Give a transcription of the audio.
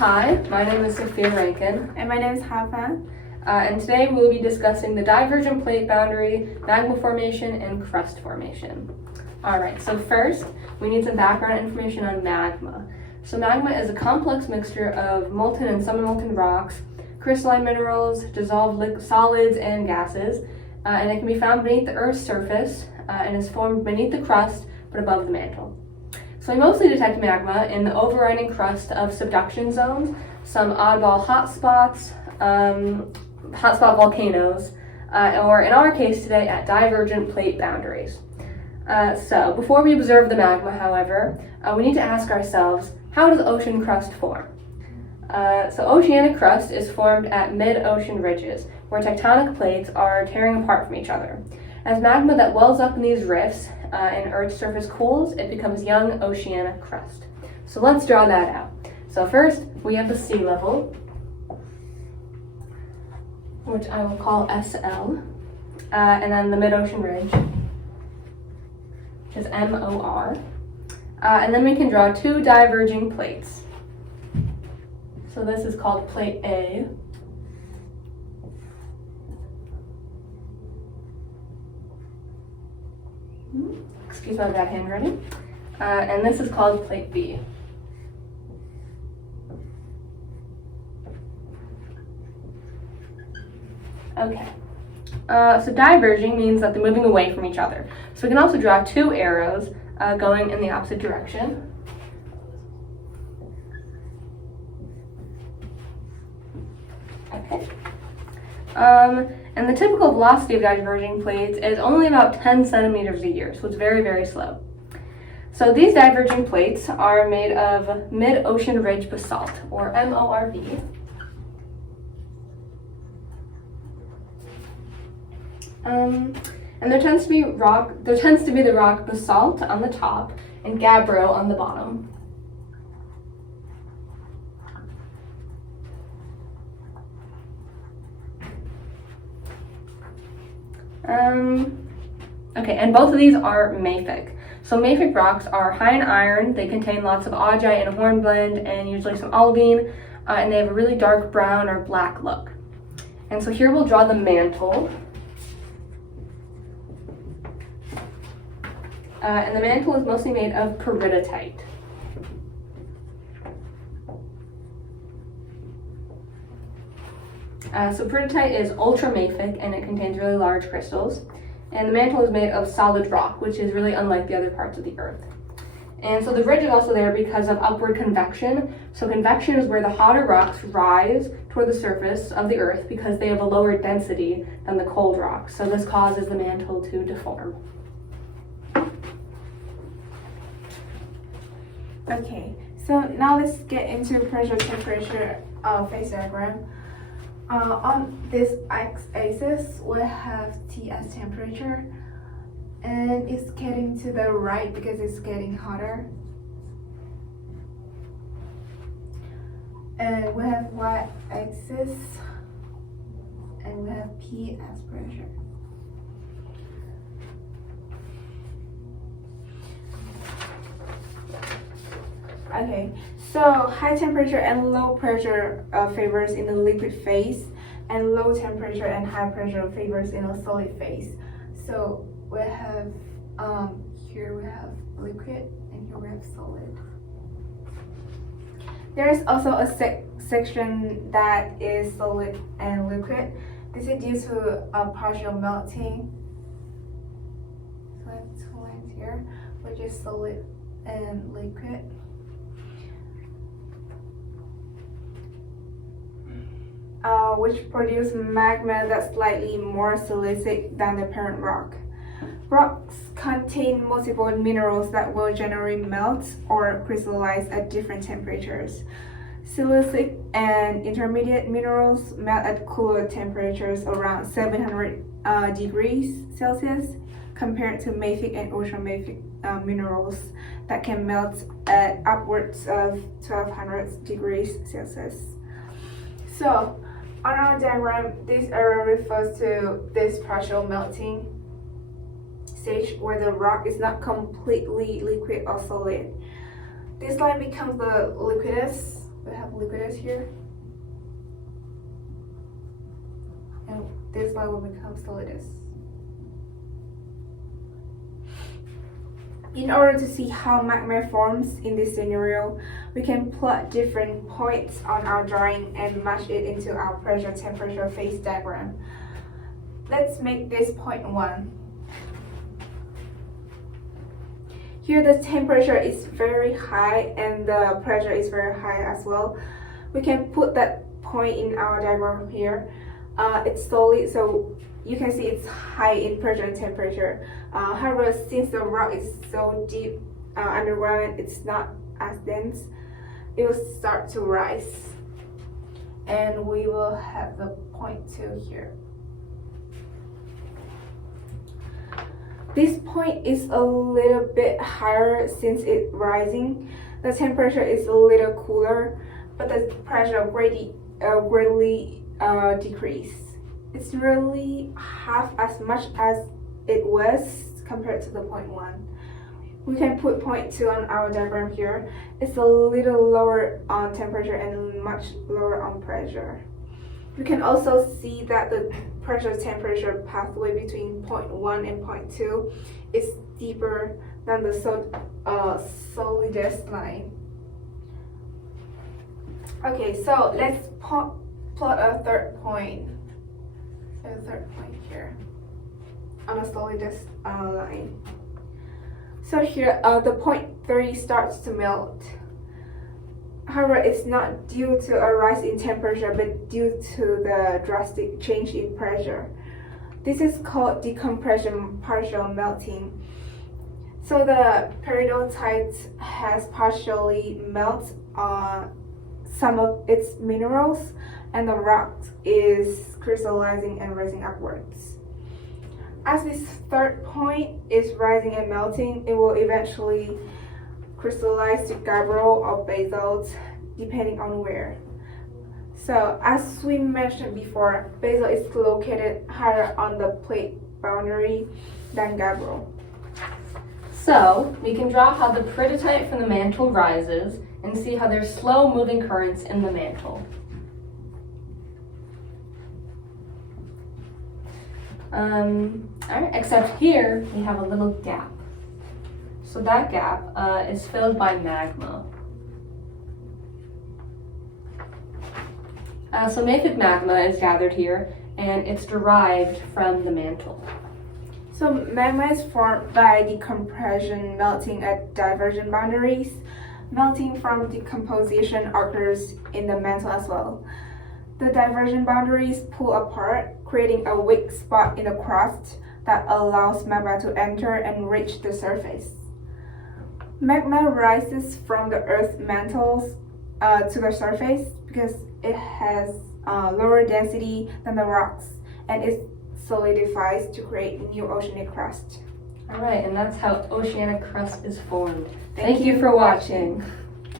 Hi, my name is Sofia Rankin. And my name is Phan. And today we'll be discussing the divergent plate boundary, magma formation, and crust formation. Alright, so first we need some background information on magma. So magma is a complex mixture of molten and semi-molten rocks, crystalline minerals, dissolved solids, and gases, and it can be found beneath the Earth's surface and is formed beneath the crust but above the mantle. So we mostly detect magma in the overriding crust of subduction zones, some oddball hotspots, hotspot volcanoes, or in our case today at divergent plate boundaries. So before we observe the magma, however, we need to ask ourselves, how does ocean crust form? So oceanic crust is formed at mid-ocean ridges, where tectonic plates are tearing apart from each other. As magma that wells up in these rifts and Earth's surface cools, it becomes young oceanic crust. So let's draw that out. So first, we have the sea level, which I will call SL, and then the mid-ocean ridge is MOR. And then we can draw two diverging plates. So this is called plate A. Excuse my bad handwriting. And this is called plate B. Okay. So diverging means that they're moving away from each other. So we can also draw two arrows going in the opposite direction. Okay. And the typical velocity of diverging plates is only about 10 centimeters a year, so it's very, very slow. So these diverging plates are made of mid-ocean ridge basalt, or MORB. And there tends to be the rock basalt on the top and gabbro on the bottom. Okay, and both of these are mafic. So mafic rocks are high in iron, they contain lots of augite and hornblende and usually some olivine, and they have a really dark brown or black look. And so here we'll draw the mantle. And the mantle is mostly made of peridotite. So peridotite is ultramafic and it contains really large crystals. And the mantle is made of solid rock, which is really unlike the other parts of the Earth. And so the ridge is also there because of upward convection. So convection is where the hotter rocks rise toward the surface of the Earth because they have a lower density than the cold rocks. So this causes the mantle to deform. Okay, so now let's get into pressure temperature phase diagram. On this x-axis, we have T as temperature, and it's getting to the right because it's getting hotter. And we have y-axis, and we have P as pressure. Okay, so high temperature and low pressure favors in the liquid phase, and low temperature and high pressure favors in a solid phase. So we have here we have liquid and here we have solid. There is also a section that is solid and liquid. This is due to partial melting. So I have two lines here, which is solid and liquid. Which produce magma that's slightly more silicic than the parent rock. Rocks contain multiple minerals that will generally melt or crystallize at different temperatures. Silicic and intermediate minerals melt at cooler temperatures around 700 degrees Celsius compared to mafic and ultramafic minerals that can melt at upwards of 1200 degrees Celsius. So, on our diagram, this area refers to this partial melting stage where the rock is not completely liquid or solid. This line becomes the liquidus we have liquidus here. And this one will become solidus. In order to see how magma forms in this scenario, we can plot different points on our drawing and match it into our pressure temperature phase diagram. Let's make this point 1. Here the temperature is very high and the pressure is very high as well. We can put that point in our diagram here. It's solid, so you can see it's high in pressure and temperature. However, since the rock is so deep underground, it's not as dense, it will start to rise. And we will have the point 2 here. This point is a little bit higher since it's rising. The temperature is a little cooler, but the pressure greatly decreased. It's really half as much as it was compared to the point 1. We can put point 2 on our diagram here. It's a little lower on temperature and much lower on pressure. You can also see that the pressure temperature pathway between point 1 and point 2 is deeper than the solidus line. Okay, so let's plot a third point. A third point here on a solidus line. So here the point 3 starts to melt. However, it's not due to a rise in temperature, but due to the drastic change in pressure. This is called decompression partial melting. So the peridotite has partially melted some of its minerals, and the rock is crystallizing and rising upwards. As this third point is rising and melting, it will eventually crystallize to gabbro or basalt, depending on where. So as we mentioned before, basalt is located higher on the plate boundary than gabbro. So we can draw how the peridotite from the mantle rises and see how there's slow moving currents in the mantle. Alright, except here we have a little gap. So that gap is filled by magma. So mafic magma is gathered here, and it's derived from the mantle. So magma is formed by decompression melting at divergent boundaries. Melting from decomposition occurs in the mantle as well. The divergent boundaries pull apart, creating a weak spot in the crust that allows magma to enter and reach the surface. Magma rises from the earth mantles to the surface because it has lower density than the rocks, and it solidifies to create new oceanic crust. Alright, and that's how oceanic crust is formed. Thank you for watching.